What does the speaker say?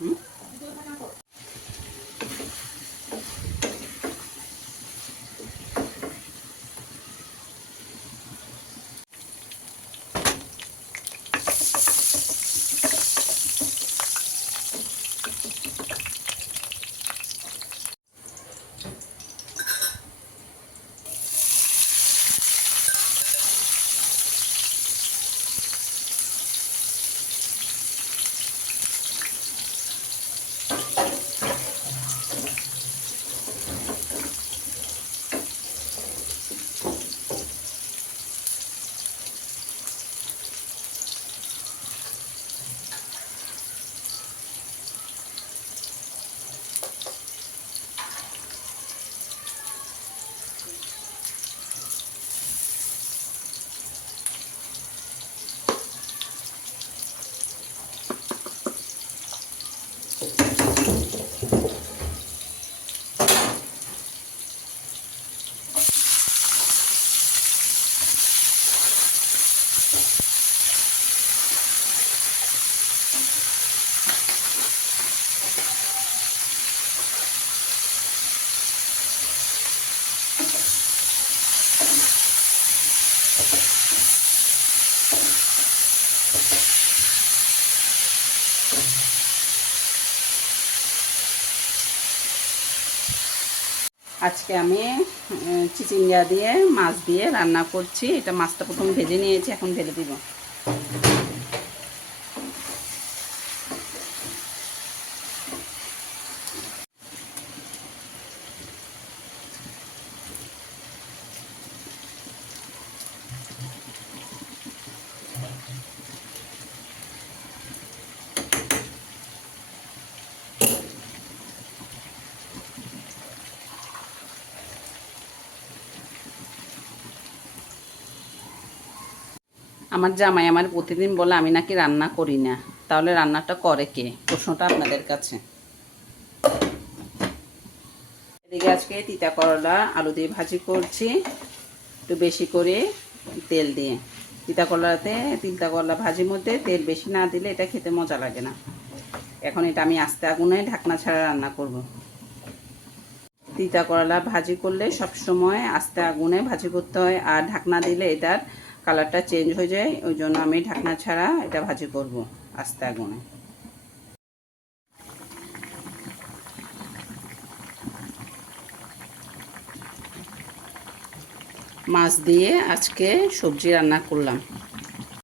嗯？আজকে আমি চিচিঙ্গা দিয়ে, মাছ দিয়ে রান্না করছি। এটা মাছটা প্রথম ভেজে নিয়েছি, এখন ঢেলে দিব। আমার জামাই আমার প্রতিদিন বলে, আমি নাকি রান্না করি না। তাহলে রান্নাটা করে কে? প্রশ্নটা আপনাদের কাছে। এদিকে আজকে তিতা করলা, আলু দিয়ে ভাজি করছি, একটু বেশি করে তেল দিয়ে। তিতা করলাতে, তিতা করলা ভাজির মধ্যে তেল বেশি না দিলে এটা খেতে মজা লাগে না। এখন এটা আমি আস্তে আগুনে ঢাকনা ছাড়া রান্না করব। তিতা করলা ভাজি করলে সব সময় আস্তে আগুনে ভাজি করতে হয়, আর ঢাকনা দিলে এটার কালারটা চেঞ্জ হয়ে যায়, ওই জন্য আমি ঢাকনা ছাড়া এটা ভাজি করব আস্তে আগুনে। মাছ দিয়ে আজকে সবজি রান্না করলাম।